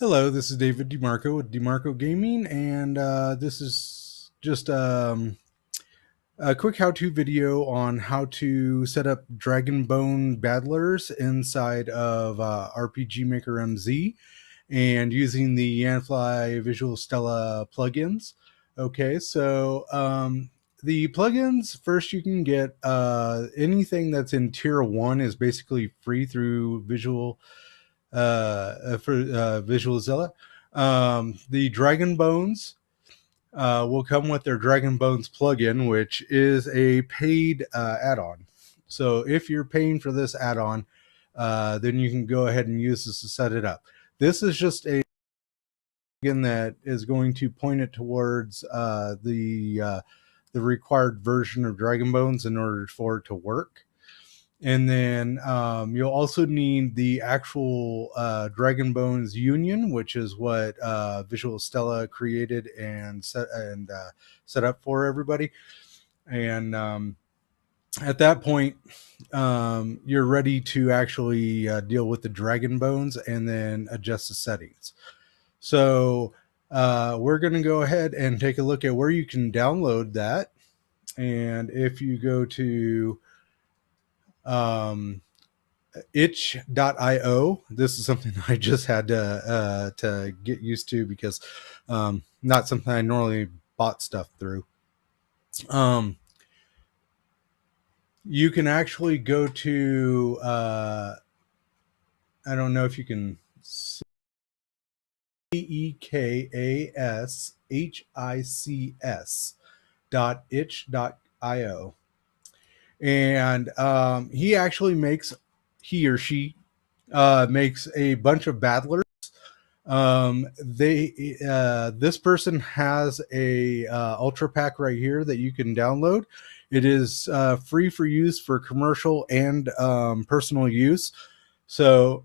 Hello, this is David DeMarco with DeMarco Gaming, and this is just a quick how-to video on how to set up Dragonbone Battlers inside of RPG Maker MZ and using the Yanfly Visual Stella plugins. Okay, so the plugins first you can get anything that's in tier 1 is basically free through for Visualizilla. The Dragon Bones will come with their Dragon Bones plugin, which is a paid add-on. So if you're paying for this add-on, then you can go ahead and use this to set it up. This is just a plugin that is going to point it towards the required version of Dragon Bones in order for it to work. And then you'll also need the actual Dragon Bones Union, which is what Visual Stella created and set up for everybody. And at that point, you're ready to actually deal with the Dragon Bones and then adjust the settings. So we're going to go ahead and take a look at where you can download that. And if you go to itch.io, this is something I just had to get used to because not something I normally bought stuff through. You can actually go to I don't know if you can see ekashics.itch.io, and he or she makes a bunch of battlers. This person has a ultra pack right here that you can download. It is free for use for commercial and personal use. So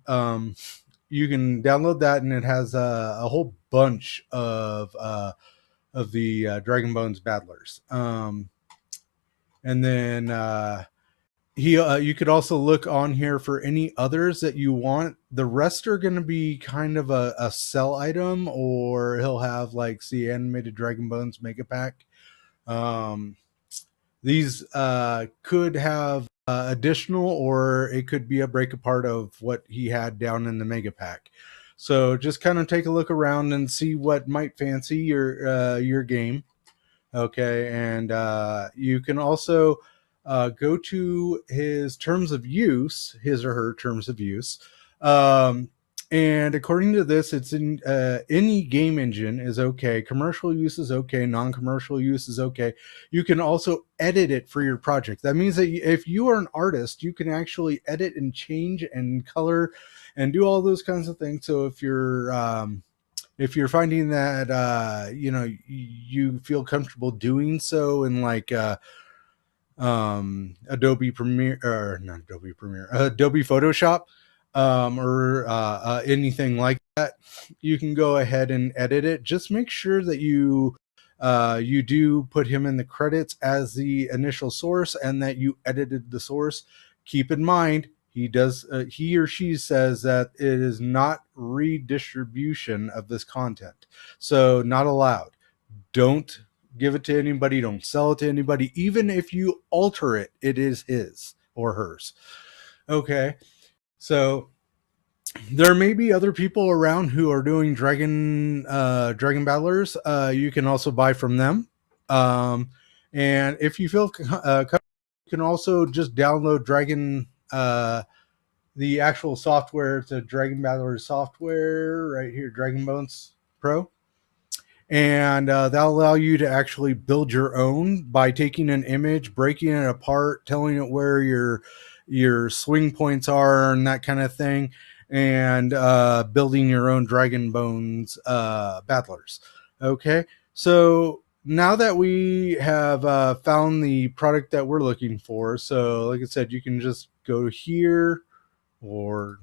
you can download that, and it has a whole bunch of the Dragon Bones Battlers. And then you could also look on here for any others that you want. The rest are going to be kind of a sell item, or he'll have like see animated Dragon Bones mega pack. These could have additional, or it could be a break apart of what he had down in the mega pack. So just kind of take a look around and see what might fancy your game. Okay, and you can also go to his terms of use, his or her terms of use. And according to this, it's in any game engine is okay. Commercial use is okay. Non-commercial use is okay. You can also edit it for your project. That means that if you are an artist, you can actually edit and change and color and do all those kinds of things. So if you're finding that you feel comfortable doing so in like Adobe Premiere, or not Adobe Premiere, Adobe Photoshop, or anything like that, you can go ahead and edit it. Just make sure that you do put him in the credits as the initial source and that you edited the source. Keep in mind, he or she says that it is not redistribution of this content, so not allowed. Don't give it to anybody, don't sell it to anybody. Even if you alter it, it is his or hers. Okay, so there may be other people around who are doing dragon battlers. You can also buy from them. And if you feel you can also just download the actual software. It's a Dragon Battler software right here, Dragon Bones Pro, and that'll allow you to actually build your own by taking an image, breaking it apart, telling it where your swing points are, and that kind of thing, and building your own Dragon Bones battlers. Okay, so now that we have found the product that we're looking for, so like I said, you can just go here or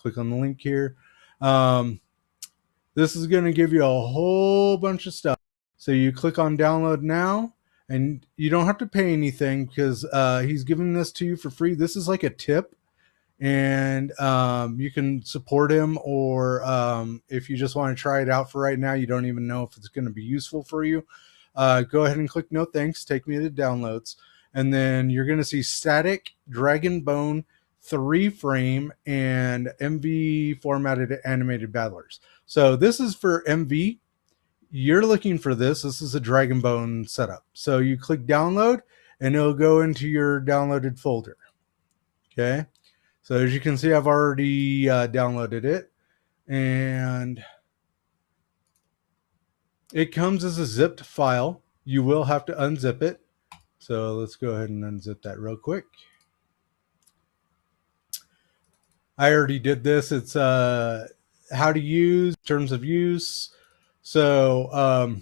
click on the link here. This is going to give you a whole bunch of stuff. So you click on download now, and you don't have to pay anything because he's giving this to you for free. This is like a tip. and you can support him, or if you just want to try it out for right now, you don't even know if it's going to be useful for you, go ahead and click no thanks, take me to downloads, and then you're going to see static Dragonbone 3-frame and MV formatted animated battlers. So this is for MV. You're looking for this. This is a Dragonbone setup. So you click download and it'll go into your downloaded folder. Okay. So as you can see, I've already downloaded it, and it comes as a zipped file. You will have to unzip it. So let's go ahead and unzip that real quick. I already did this. It's how to use, terms of use. So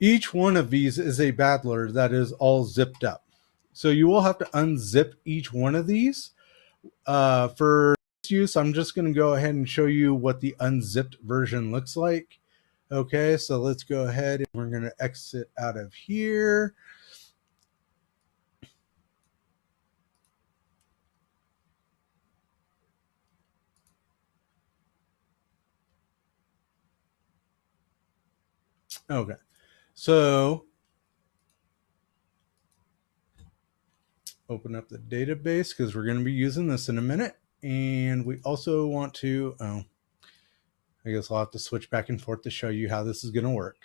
each one of these is a battler that is all zipped up. So you will have to unzip each one of these. For this use, I'm just going to go ahead and show you what the unzipped version looks like. Okay, so let's go ahead and we're going to exit out of here. Okay, so open up the database because we're going to be using this in a minute. And we also want to, I guess I'll have to switch back and forth to show you how this is going to work.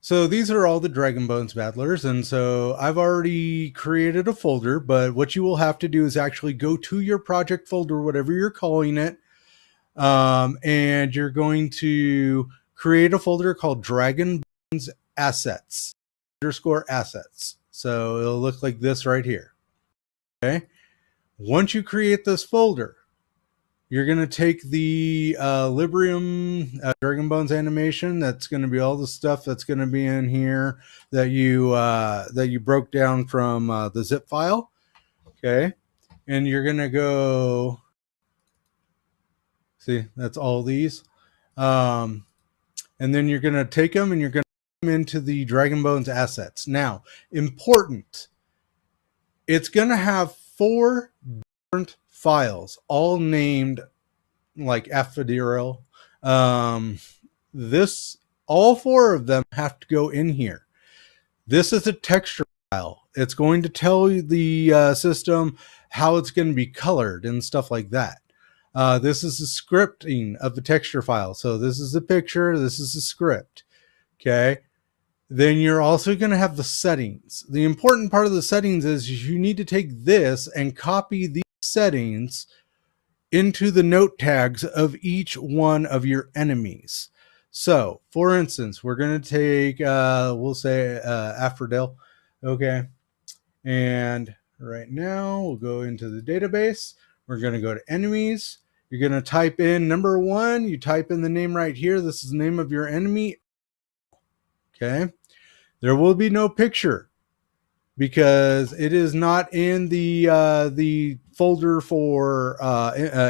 So these are all the Dragonbones Battlers, and so I've already created a folder, but what you will have to do is actually go to your project folder, whatever you're calling it, and you're going to create a folder called Dragonbones Assets, _assets. So it'll look like this right here. Okay. Once you create this folder, you're going to take the Librium Dragonbones animation. That's going to be all the stuff that's going to be in here that you broke down from the zip file. Okay. And you're going to go, see, that's all these. And then you're going to take them and you're going to put them into the Dragonbones assets. Now, important, it's going to have 4 different files, all named like Affadero. All 4 of them have to go in here. This is a texture file. It's going to tell the system how it's going to be colored and stuff like that. This is the scripting of the texture file. So this is the picture. This is the script. Okay. Then you're also going to have the settings. The important part of the settings is you need to take this and copy these settings into the note tags of each one of your enemies. So for instance, we're going to take, we'll say Aphrodite. Okay. And right now we'll go into the database. We're going to go to enemies. You're going to type in number 1. You type in the name right here. This is the name of your enemy. Okay. There will be no picture because it is not in the folder for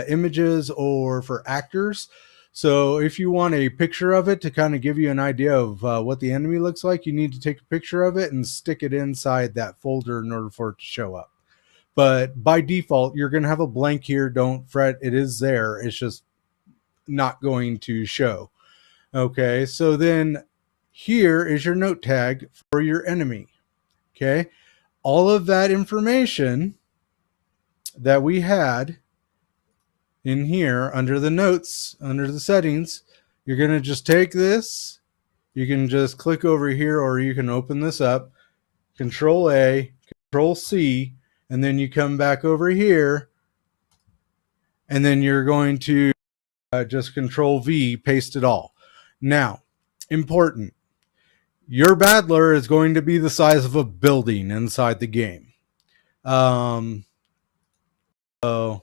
images or for actors. So if you want a picture of it to kind of give you an idea of what the enemy looks like, you need to take a picture of it and stick it inside that folder in order for it to show up. But by default, you're going to have a blank here. Don't fret. It is there. It's just not going to show. Okay. So then here is your note tag for your enemy. Okay. All of that information that we had in here under the notes, under the settings, you're going to just take this. You can just click over here, or you can open this up, Control A, Control C, and then you come back over here, and then you're going to just Control V, paste it all. Now, important, your battler is going to be the size of a building inside the game. So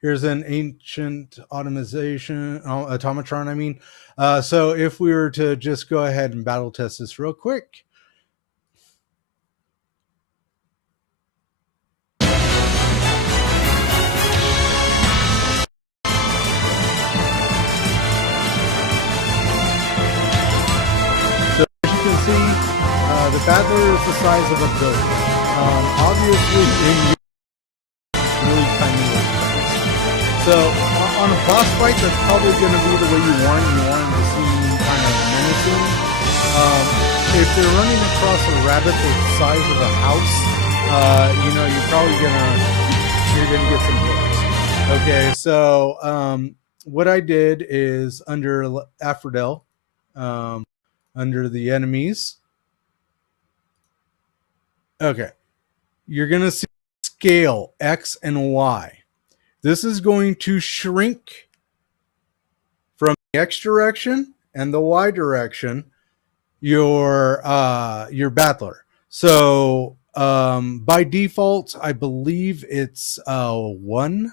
here's an ancient automatron, I mean. So if we were to just go ahead and battle test this real quick. So as you can see, the Battler is the size of a building. Obviously, in really tiny little things. So on a boss fight, that's probably going to be the way you want it. You want it to seem kind of menacing. If they're running across a rabbit the size of a house, you're probably gonna get some hits. Okay, so what I did is under Aphrodel, under the enemies. Okay, you're gonna see scale X and Y. This is going to shrink from the X direction and the Y direction your battler. So by default, I believe it's 1.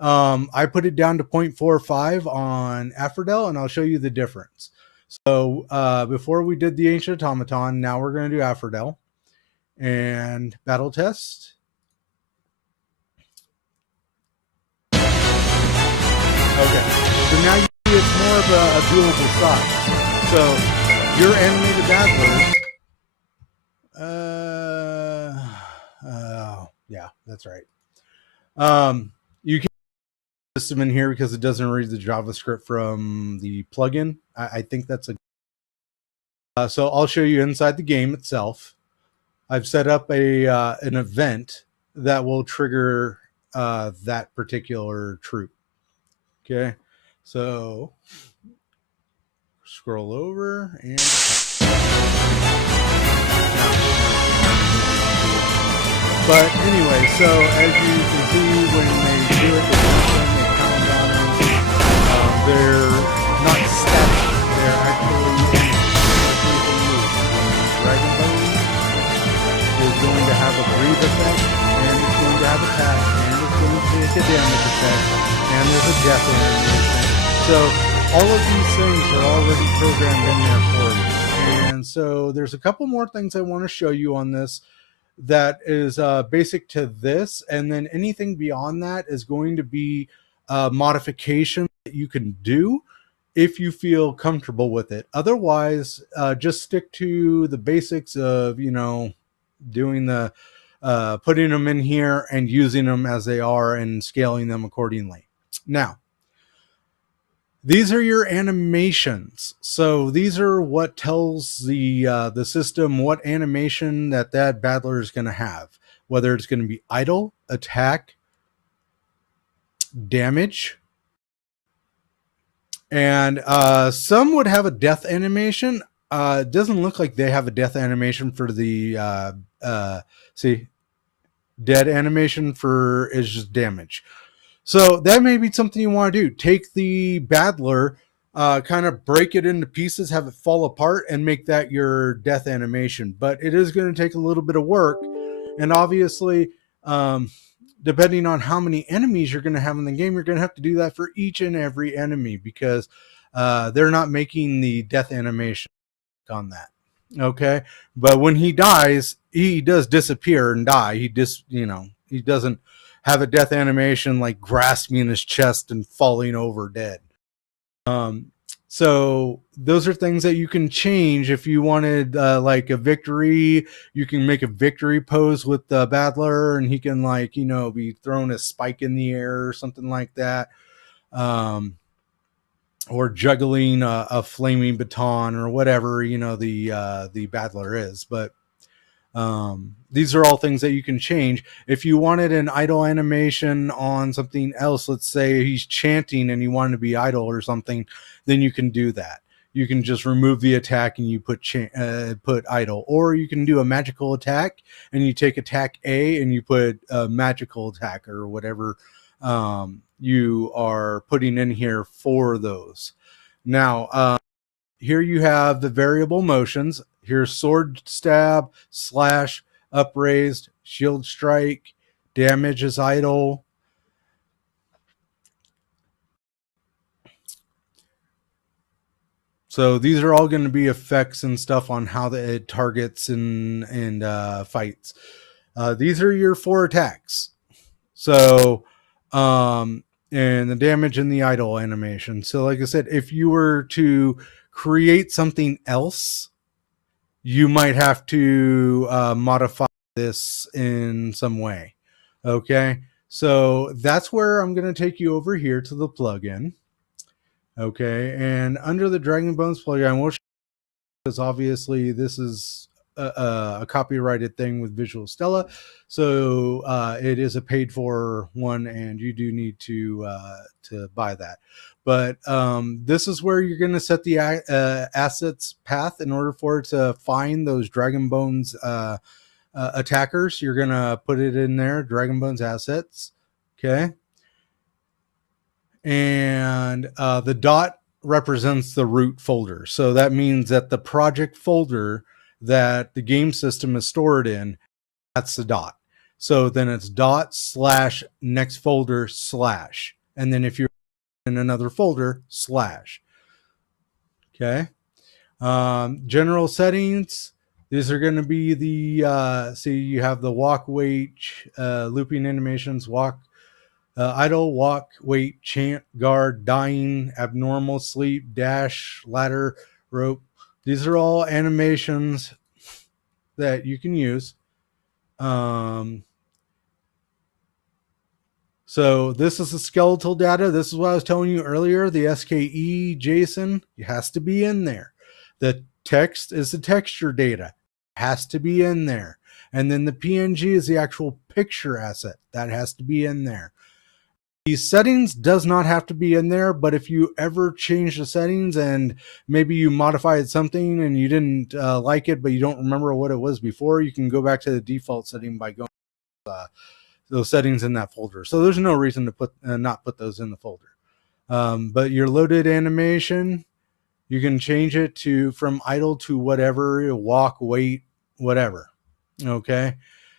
I put it down to 0.45 on Aphrodel, and I'll show you the difference. So before we did the Ancient Automaton, now we're going to do Aphrodel and battle test. Okay, so now you see it's more of a doable size. So your animated battlers, yeah, that's right. You can system in here because it doesn't read the JavaScript from the plugin. I think that's so I'll show you inside the game itself. I've set up an event that will trigger that particular troop. Okay, so scroll over and but anyway, so as you can see, when they do it, they pound on them. They're not static; they're actually moving. Dragonbones is going to have a breathe effect, and it's going to have attack, and it's going to take a damage effect, and there's a death animation. So all of these things are already programmed in there for you. And so there's a couple more things I want to show you on this that is basic to this, and then anything beyond that is going to be modification that you can do if you feel comfortable with it. Otherwise, just stick to the basics of doing the putting them in here and using them as they are and scaling them accordingly. Now, these are your animations. So these are what tells the system what animation that battler is going to have, whether it's going to be idle, attack, damage, and some would have a death animation. It doesn't look like they have a death animation for the see, dead animation for is just damage. So that may be something you want to do. Take the battler, kind of break it into pieces, have it fall apart, and make that your death animation. But it is going to take a little bit of work. And obviously, depending on how many enemies you're going to have in the game, you're going to have to do that for each and every enemy, because they're not making the death animation on that. Okay. But when he dies, he does disappear and die. He he doesn't have a death animation like grasping his chest and falling over dead. So those are things that you can change. If you wanted like a victory, you can make a victory pose with the battler, and he can be throwing a spike in the air or something like that, or juggling a flaming baton or whatever the battler is. But these are all things that you can change. If you wanted an idle animation on something else, let's say he's chanting and you want to be idle or something, then you can do that. You can just remove the attack and you put idle, or you can do a magical attack and you take attack A and you put a magical attack or whatever you are putting in here for those. Now, here you have the variable motions. Here's sword stab, slash, upraised, shield strike, damage is idle. So these are all going to be effects and stuff on how it targets and fights. These are your 4 attacks. So, and the damage and the idle animation. So like I said, if you were to create something else, you might have to modify this in some way. Okay, so that's where I'm going to take you over here to the plugin. Okay, and under the Dragonbones plugin, we'll, because obviously this is a copyrighted thing with Visual Stella, so it is a paid for one, and you do need to buy that. But this is where you're going to set the assets path in order for it to find those Dragonbones attackers. You're going to put it in there, Dragonbones assets. Okay, and the dot represents the root folder. So that means that the project folder that the game system is stored in, that's the dot. So then it's dot slash next folder slash. And then if you're in another folder, slash. Okay. General settings. These are going to be the, see, you have the walk, wait, looping animations, walk, idle, walk, wait, chant, guard, dying, abnormal, sleep, dash, ladder, rope. These are all animations that you can use. So this is the skeletal data. This is what I was telling you earlier. The SKE JSON, it has to be in there. The text is the texture data. It has to be in there. And then the PNG is the actual picture asset. That has to be in there. The settings does not have to be in there, but if you ever change the settings and maybe you modified something and you didn't like it, but you don't remember what it was before, you can go back to the default setting by going those settings in that folder. So there's no reason to put not put those in the folder. But your loaded animation, you can change it to from idle to whatever, walk, wait, whatever. Okay.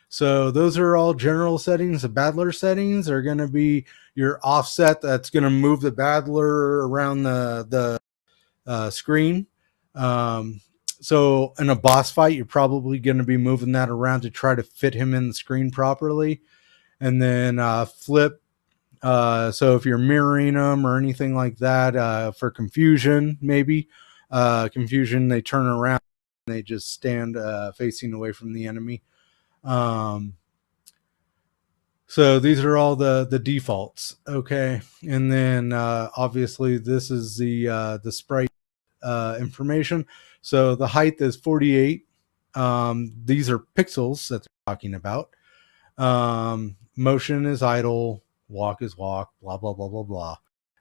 So those are all general settings. The battler settings are going to be your offset. That's going to move the battler around the screen. So in a boss fight, you're probably going to be moving that around to try to fit him in the screen properly. And then flip. So if you're mirroring them or anything like that, for confusion, maybe confusion, they turn around and they just stand facing away from the enemy. So these are all the defaults. Okay. And then obviously this is the sprite information. So the height is 48. These are pixels that they're talking about. Motion is idle, walk is walk, blah, blah, blah, blah, blah.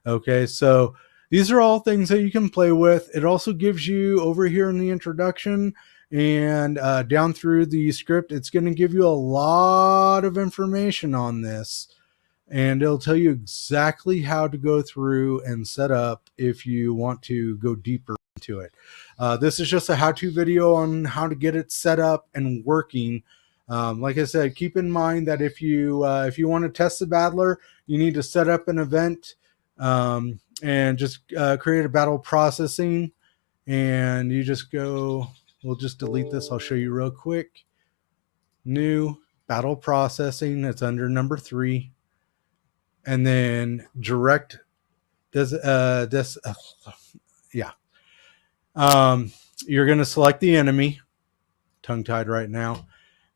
Okay. So these are all things that you can play with. It also gives you over here in the introduction and down through the script, it's going to give you a lot of information on this, and it'll tell you exactly how to go through and set up if you want to go deeper into it. This is just a how-to video on how to get it set up and working. Like I said, keep in mind that if you want to test the battler, you need to set up an event and just create a battle processing, and you just go. We'll just delete this. I'll show you real quick. New battle processing. It's under number 3. And then direct yeah. You're going to select the enemy. Tongue-tied right now.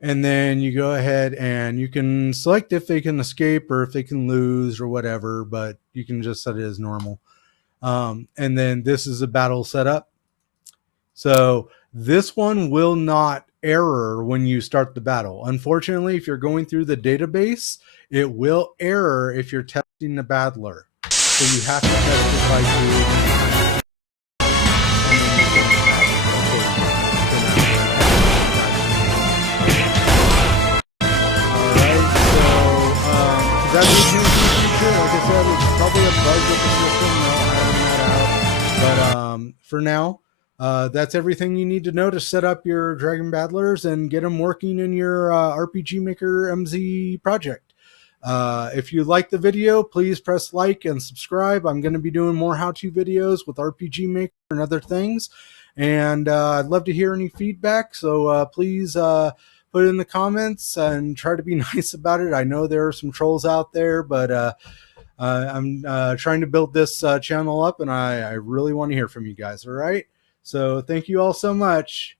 And then you go ahead and you can select if they can escape or if they can lose or whatever, but you can just set it as normal. And then this is a battle setup. So this one will not error when you start the battle. Unfortunately, if you're going through the database, it will error if you're testing the battler. So you have to test it by doing. Alright, so that leads me to the future. Like I said, it's probably a bug with the system. They'll iron that out. But for now, that's everything you need to know to set up your Dragon Battlers and get them working in your RPG Maker MZ project. If you like the video, please press like and subscribe. I'm going to be doing more how-to videos with RPG Maker and other things. And I'd love to hear any feedback. So please put it in the comments and try to be nice about it. I know there are some trolls out there, but I'm trying to build this channel up, and I really want to hear from you guys. All right. So thank you all so much.